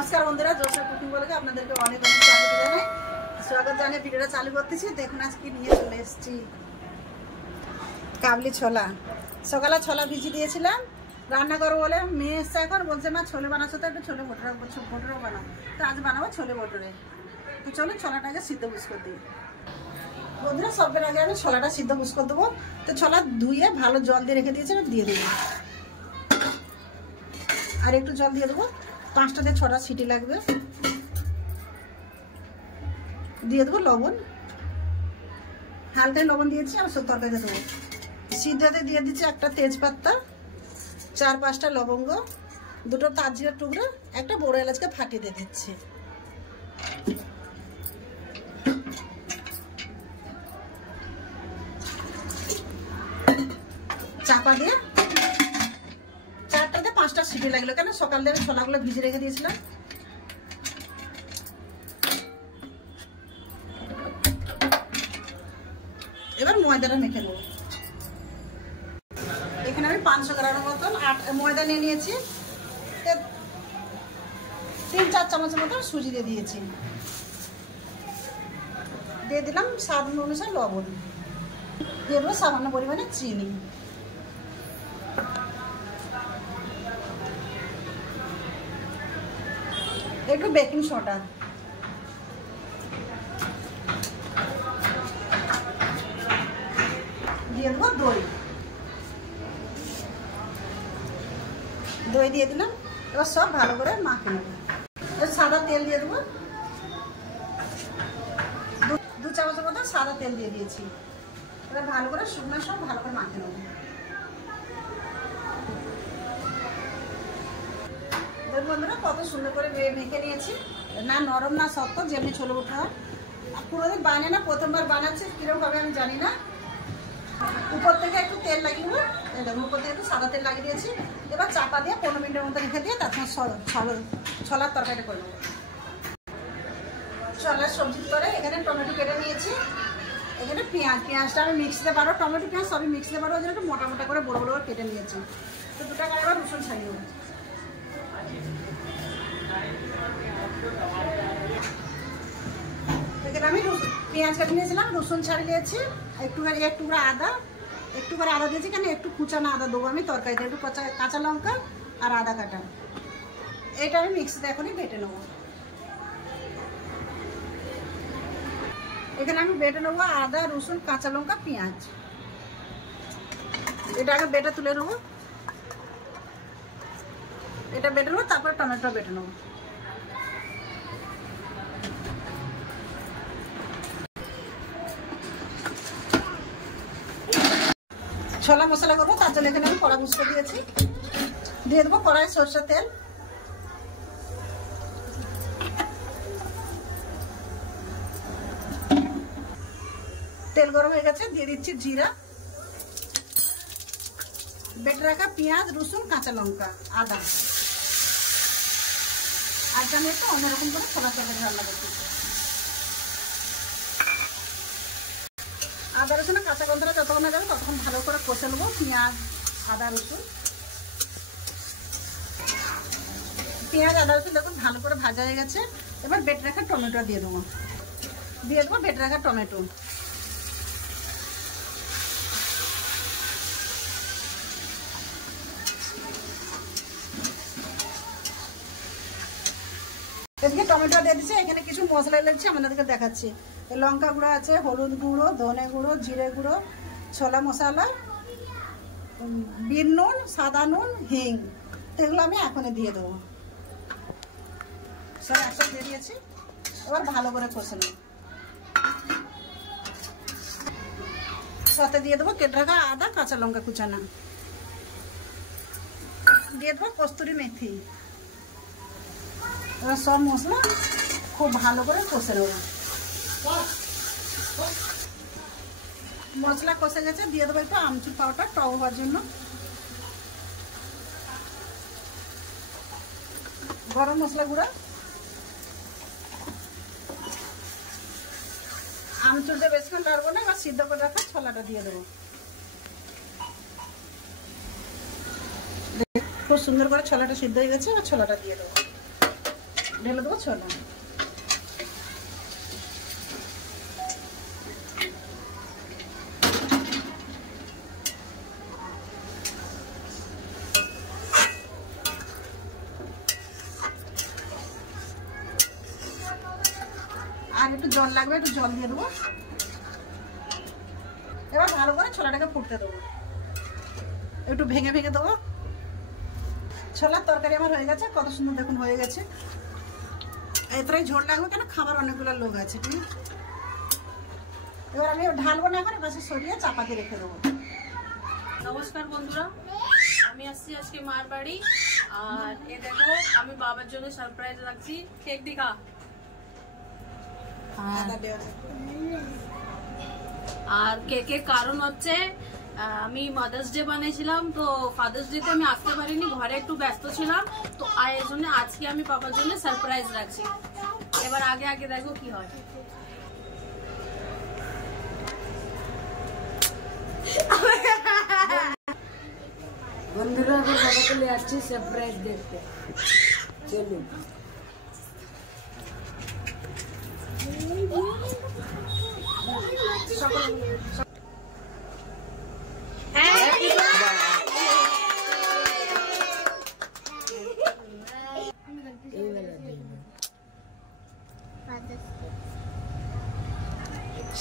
नमस्कार बंधुरा जोशा कुकिंग बोले আপনাদেরকে অনেক অনেক স্বাগত জানিয়ে ভিডিওটা চালু করতেছি। দেখুন আজকে নিয়ে চলে এসেছি কাবলি ছোলা। সকালে ছোলা ভিজিয়ে দিয়েছিলাম রান্না করবো বলে, মেয়ে এসছে এখন, বলছে মা ছোলে বানাচ্ছো তো একটু ছোলে ভটুরে বানাও। তো আজ বানাবো ছোলে ভটুরে। তো চলুন ছোলাটাকে সিদ্ধ বুঝ করে দিই। বন্ধুরা সবের আগে আমি ছোলাটা সিদ্ধ বুঝ করে দেবো। তো ছোলা ধুয়ে ভালো জল দিয়ে রেখে দিয়েছি, দিয়ে দেবো। আর একটু জল দিয়ে দেবো, 5টা থেকে 6টা সিটি লাগবে। দিয়ে দেবো লবণ, হালকা লবণ দিয়েছি। আর তরকারিতে দেবো সিদ্ধাতে দিয়ে দিচ্ছি একটা তেজপাতা, 4-5টা লবঙ্গ, 2টো তাজিরার টুকরো, একটা বড় এলাচকে ফাটিয়ে দিয়ে দিচ্ছি। চাপা দিয়ে 4টা থেকে 5টা সিটি লাগলো, কেন সকাল থেকে ছোলাগুলো ভিজে রেখে দিয়েছিলাম। এবার ময়দাটা মেখে নেব। এখানে আমি 500 গ্রামের মতন ময়দা নিয়ে নিয়েছি। 3-4 চামচের মতন সুজি দিয়ে দিয়েছি। দিয়ে দিলাম স্বাদ অনুসারে লবণ, দিয়ে দেবো সামান্য পরিমাণে চিনি, একটু বেকিং সোডা, দিয়ে দেবো দই। দই দিয়ে দিলাম। এবার সব ভালো করে মাখিয়ে নেব। এবার সাদা তেল দিয়ে দেবো, 2 চামচের মতো সাদা তেল দিয়ে দিয়েছি। এবার ভালো করে শুকনো সব ভালো করে মাখিয়ে নেব। বন্ধুরা কত সুন্দর করে মেখে নিয়েছি, না নরম না শক্ত, যেমনি ছোলে ভটুরে হয়। পুরোদিন বানায় না, প্রথমবার বানাচ্ছি, কিরকম হবে আমি জানি না। উপর থেকে একটু তেল লাগিয়ে দেবো, দেখুন উপর থেকে একটু সাদা তেল লাগিয়ে দিয়েছি। এবার চাপা দিয়ে 15 মিনিটের মতো রেখে দিয়ে তারপর ছোলার তরকারিটা করে নেবো। ছোলার সবজি করে এখানে টমেটো কেটে নিয়েছি, এখানে পেঁয়াজটা আমি মিক্সিতে পারো, টমেটো পেঁয়াজ সবই মিক্সিতে পারো, ওই জন্য একটু মোটা মোটা করে বড় বড় করে কেটে নিয়েছি। তো 2টা করে এবার রসুন ছাড়িয়ে দেবো। এখানে আমি পেঁয়াজ কেটে নিয়েছিলাম, রসুন ছাড়িয়ে নিয়েছি, একটু করে আদা দিয়েছি। কেন একটু কুচানো আদা দেবো আমি তরকারিতে, একটু কাঁচা লঙ্কা আর আদা কাটা। এটা আমি মিক্সিতে এখনই বেটে নেবো। এখানে আমি বেটে নেবো আদা, রসুন, কাঁচা লঙ্কা, পেঁয়াজ। এটা আগে বেটে তুলে নেবো, এটা বেটে নেবো, তারপরে টমেটো বেটে নেবো। ছোলা মশলা করবো, তার জন্য এখানে আমি কড়া বসিয়ে দিয়েছি। দিয়ে দেবো কড়াই সরষের তেল, তেল গরম হয়ে গেছে। দিয়ে দিচ্ছি জিরা, বেটে রাখা পেঁয়াজ, রসুন, কাঁচা লঙ্কা, আদা। আজকে আমি একটু অন্যরকম করে ছোলা তরকারি রান্না করছি। আদা রসুনের কাঁচা গন্ধটা যতক্ষণ না যাবে ততক্ষণ ভালো করে কষে নেবো। পেঁয়াজ, আদা, রসুন, দেখুন ভালো করে ভাজা হয়ে গেছে। এবার বেটে রাখা টমেটো দিয়ে দেবো, বেটে রাখা টমেটো। এদিকে টমেটো দিয়ে দিচ্ছি, এখানে কিছু মশলা লাগছে আমাদেরকে দেখাচ্ছি। লঙ্কা গুঁড়ো আছে, হলুদ গুঁড়ো, ধনে গুঁড়ো, জিরে গুঁড়ো, ছোলা মশলা, বিট নুন, সাদা নুন, হিং। এগুলো আমি এখনই দিয়ে দেবো, সব একসাথে দিয়ে দিয়েছি। এবার ভালো করে কষে নেব। সাথে দিয়ে দেবো কেটে রাখা আদা, কাঁচা লঙ্কা কুচানো, দিয়ে দেবো কস্তুরি মেথি। এবার সব মশলা খুব ভালো করে কষে নেব। মশলা কষে গেছে, দিয়ে দেবো একটু আমচুর পাউডার টক হওয়ার জন্য, গরম মশলা গুঁড়া, আমচুরটা বেশিক্ষণ লাগবো না। এবার সিদ্ধ করে রাখা ছোলাটা দিয়ে দেবো। খুব সুন্দর করে ছোলাটা সিদ্ধ হয়ে গেছে, এবার ছোলাটা দিয়ে দেবো। ঢেলে দেবো ছোলা। আর একটু জল লাগবে, একটু জল দিয়ে দেবো। এবার ভালো করে ছোলাটাকে ফুটতে দেবো, একটু ভেঙে ভেঙে দেবো। ছোলার তরকারি আমার হয়ে গেছে, কত সুন্দর দেখুন হয়ে গেছে। এতটাই ঝোল লাগবে কেন, খাবার অনেকগুলো লোক আছে। ঠিক, এবার আমি ঢালবো না, করে বাসে সরিয়ে চাপাতে রেখে দেবো। নমস্কার বন্ধুরা, আমি আসছি আজকে মার বাড়ি। আর এ দেখো আমি বাবার জন্য সারপ্রাইজ রাখছি, কেক দিখা। আর কেকের কারণ হচ্ছে আমি মাদার্স ডে বানিয়েছিলাম, তো ফাদার্স ডে তে আমি আসতে পারিনি, ঘরে একটু ব্যস্ত ছিলাম, তো এর জন্য আজকে আমি বাবার জন্য সারপ্রাইজ রাখছি। এবার আগে আগে দেখো কি হয়। বন্ধুরা এখন বাবাকে নিয়ে আসছি সারপ্রাইজ দেখতে, চলুন।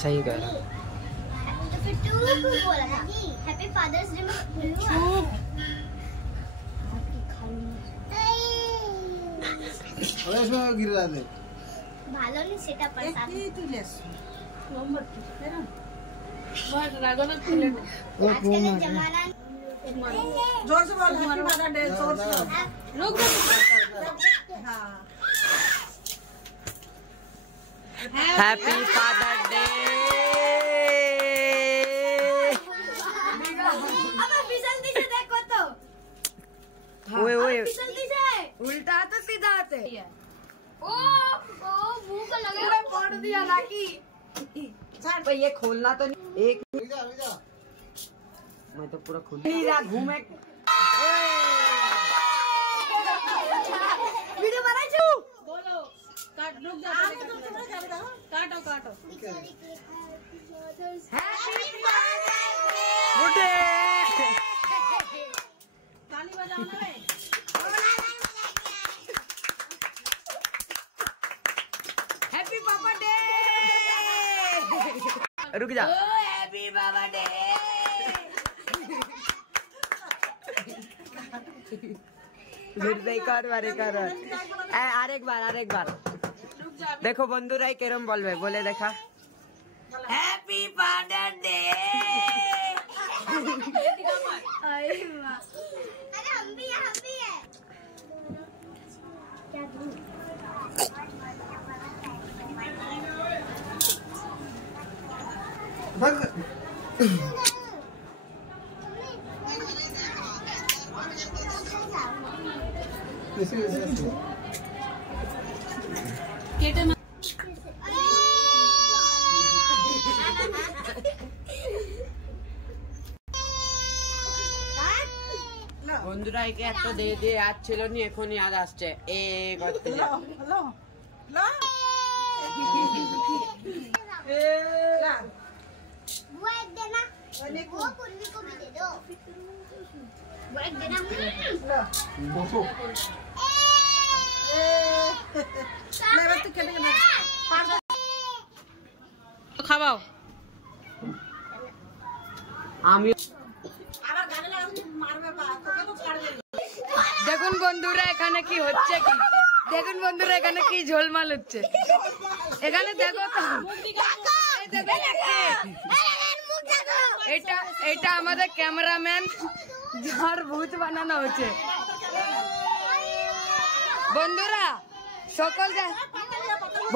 सही कह रहा। तो फिर तू बोला था हैप्पी फादर्स डे में गिर रहा है ভালো নি সেটা পারতাম তুই লেস নম্বর কি এরকম বাট রাগনা খুলে নে। আজকালের জামানা जोर से बोल, हैप्पी मदर डे, जोर से। रुक हाँ, हैप्पी फादर डे। আবার পিছন দিকে দেখো তো ओए ओए পিছন দিকে उल्टा तो सीधा आते ओ ओ भूख लगे फोड़ दिया लाकी। भाई ये खोलना तो नहीं, एक मैं तो पूरा खोल हीरा घूमे। वीडियो बना छू बोलो काट रुक जा आगे तो तुम्हें क्या बताओ? काटो काटो। बुड्ढे ताली बजाओ ना रे। हैप्पी पापा डे। रुक जा। हैप्पी पापा डे। एक और बार आरेक बार रुक जा। देखो बंधुराई केरम बोलबे बोले देखा। Happy father day. अरे हम भी है क्या दूं केटे में বন্ধুরাই কে এত দিয়ে দিয়ে याद ছিল নি, এখনই याद আসছে। এ করতে যা। लो लो ला वो एक देना अरे वो पूर्वी को भी दे दो वो एक देना लो ले बस तू खेलेगा ना, पार दो। খাওয়াও। আমি আবার গানে লাগাও, মারবে পা, তোকে তো ছাড়বে না। দেখুন বন্ধুরা এখানে কি হচ্ছে, কি দেখুন বন্ধুরা এখানে কি ঝোলমাল হচ্ছে। এখানে দেখো তো, এই দেখো এটা এটা আমাদের ক্যামেরাম্যান, যার ভূত বানানো হচ্ছে। বন্ধুরা সকলকে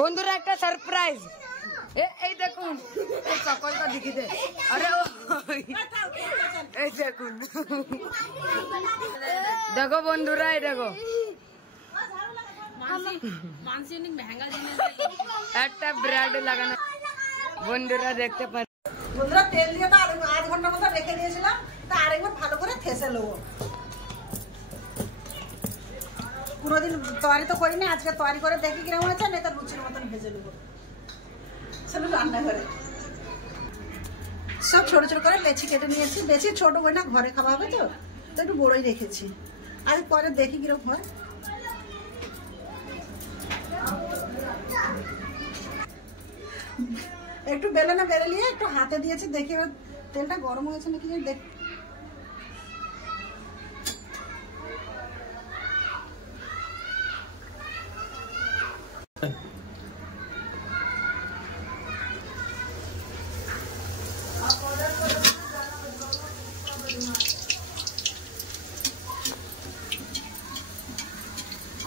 বন্ধুরা একটা সারপ্রাইজ, এই দেখুন এই সকলটা দেখি দে। আরে এই দেখুন, দেখো বন্ধুরা এই দেখো मानसी ने महंगा जिनिस একটা ব্রেড লাগানো। বন্ধুরা দেখতে পারেন, বন্ধুরা তেল দিয়ে তো আধ ঘন্টার মতো রেখে দিয়েছিলাম, তা আরেকবার ভালো করে থেসে নেবো। কোনোদিন তৈরি তো করিনি, আজকে তৈরি করে দেখি কিরকম হয়েছে, না তার লুচির মতন ভেজে নেবো। চলো রান্না করে সব ছোট ছোট করে লেচি কেটে নিয়েছি, বেশি ছোট করে না, ঘরে খাওয়া হবে তো একটু বড়ই রেখেছি। আর পরে দেখি কিরকম হয়। একটু বেলে নিয়ে একটু হাতে দিয়েছি, দেখি এবার তেলটা গরম হয়েছে নাকি দেখ।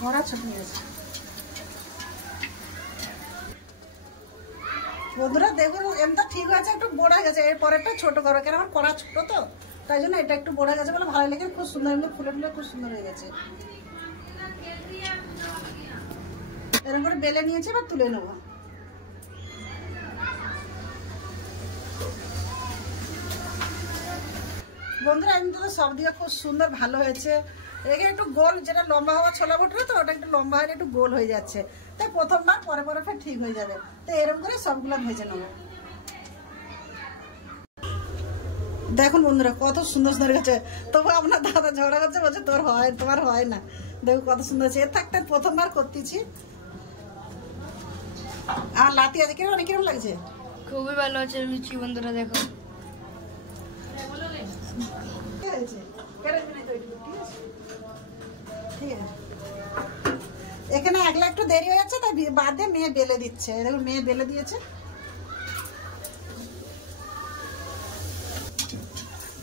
কড়া ছোট নিয়েছে বন্ধুরা, দেখুন এমনি ঠিক হয়েছে, একটু বড় গেছে, এরপরেরটা ছোট করো, কেন আমার কড়া ছোট তো তাই জন্য এটা একটু বড় গেছে বলে ভালো লেগে খুব সুন্দর, এমনি ফুলে ফুলে খুব সুন্দর হয়ে গেছে। এরকম করে বেলে নিয়েছি, এবার তুলে নেবো। বন্ধুরা এমনি তো সব দিকে খুব সুন্দর ভালো হয়েছে। একে একটু গোল, যেটা লম্বা হওয়া ছোলা ভটুরে তো ওটা একটু লম্বা হয়ে একটু গোল হয়ে যাচ্ছে, তাই প্রথমবার পরে পরে ফের ঠিক হয়ে যাবে। তো এরকম করে সবগুলো ভেজে নেবো। দেখুন বন্ধুরা কত সুন্দর সুন্দর গেছে, তবু আপনার দাদা ঝগড়া করছে, বলছে তোমার হয় না। দেখো কত সুন্দর হয়েছে, এর থাকতে প্রথমবার করতেছি। আর লাতি আছে কিরকম, কিরকম লাগছে? খুবই ভালো হচ্ছে লুচি বন্ধুরা, দেখো এখানে একলা একটু দেরি হয়ে যাচ্ছে, তাই বাদে মেয়ে বেলে দিচ্ছে। দেখুন মেয়ে বেলে দিয়েছে,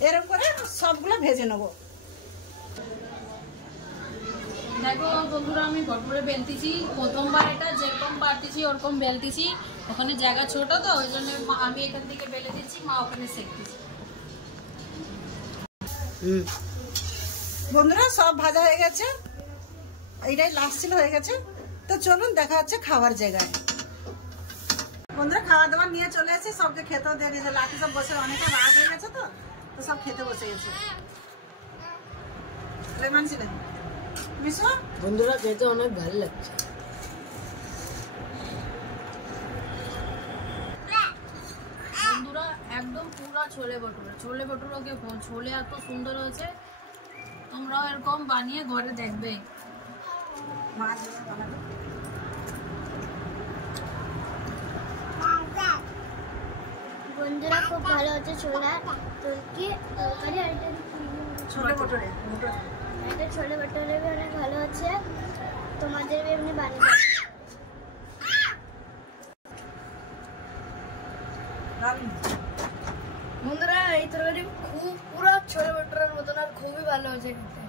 এরকম করে সবগুলো ভেজে নেবো। দেখো বন্ধুরা আমি ভটুরে বেলতেছি, প্রথমবার এটা যেরকম পারতেছি ওরকম বেলতেছি, ওখানে জায়গা ছোট তো ওই জন্য আমি এখান থেকে বেলে দিচ্ছি, মা ওখানে সেঁকতেছি। বন্ধুরা সব ভাজা হয়ে গেছে, এইটাই লাস্ট ছিল, হয়ে গেছে। তো চলুন দেখা হচ্ছে খাওয়ার জায়গায়। বন্ধুরা খাওয়া দাওয়া নিয়ে চলে এসেছি, সবকে খেতেও দিয়ে দিয়েছে। লাঠি সব বসে অনেকটা রাত হয়ে গেছে তো সব খেতে বসে গেছে। লেমন ছিলেন মিশো বন্ধুরা, খেতে অনেক ভালো লাগছে। বন্ধুরা একদম পুরা ছোলে ভটুরে, ছোলে ভটুরে ছোলে এত সুন্দর হয়েছে, তোমরাও এরকম বানিয়ে ঘরে দেখবে। মাছ বানাবে বন্ধুরা, খুব ভালো হচ্ছে ছোলা তরকি তরকারি, আর ছোলে ভটুরে। এটা ছোলে ভটুরে भी অনেক ভালো হচ্ছে, তোমাদের भी এমনি বানিয়ে বন্ধুরা এই তরকারি খুব পুরো ছোলে ভটুরের মতন, আর খুবই ভালো হয়েছে খেতে,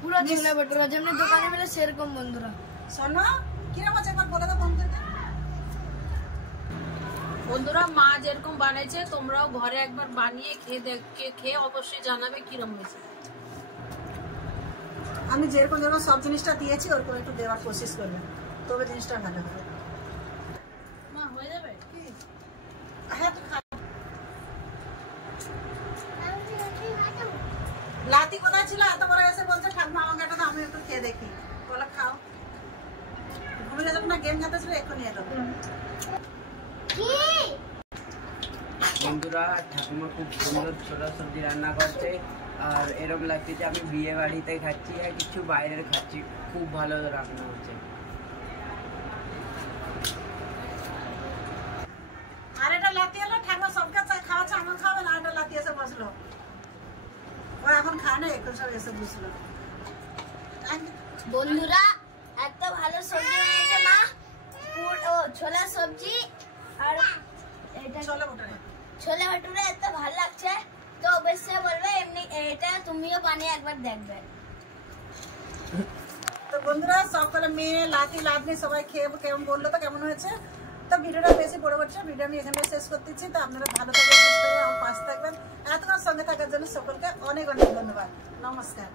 পুরো ছোলে ভটুরা যেমনি দোকানে মিলে সেরকম। বন্ধুরা শোনো কিরকম আছে একবার বলে দাও বন্ধুদের। বন্ধুরা মা যেরকম বানাইছে তোমরাও ঘরে একবার বানিয়ে খেয়ে অবশ্যই জানাবে কিরকম হয়েছে। আমি যেরকম যেরকম সব জিনিসটা দিয়েছি ওরকম একটু দেওয়ার কোশিশ করবেন, তবে জিনিসটা ভালো হবে। মা হয়ে যাবে হ্যাঁ লাতি কোথায় ছিল, এত বড় এসে বলছে ঠাকুমা আমাকে একটা, আমি একটু খেয়ে দেখি। বলো খাও, ঘুমিয়ে যাবো না, গেম খেতে ছিল এক্ষুনি এলো। বন্ধুরা ঠাকুমা খুব সুন্দর ছোলা সবজি রান্না করছে, আর এরকম লাগছে যে আমি বিয়ে বাড়িতে খাচ্ছি আর কিছু বাইরের খাচ্ছি, খুব ভালো রান্না হচ্ছে। আর এটা লাতি এলো, ঠাকুমা সবকে খাওয়াচ্ছে, আমার খাওয়াবে না, এটা লাতি এসে বসলো। ও এখন খায় না, এখন সব এসে বসলো। বন্ধুরা এত ভালো সবজি বানিয়েছে মা, ছোলা সবজি আর এটা চলো ভটুরে। ছোলে ভটুরে এত ভালো লাগছে, তো অবশ্যই বলবে এমনি এটা তুমিও বানিয়ে একবার দেখবে। তো বন্ধুরা সকালে মেয়ে লাতি লাতনি সবাই খেয়ে কেমন বললো তো কেমন হয়েছে। তো ভিডিওটা বেশি বড় করছে, ভিডিও আমি এখানে শেষ করতেছি। তো আপনারা ভালো থাকবেন, সুস্থ থাকবেন, আমার পাশে থাকবেন। এতক্ষণ সঙ্গে থাকার জন্য সকলকে অনেক অনেক ধন্যবাদ। নমস্কার।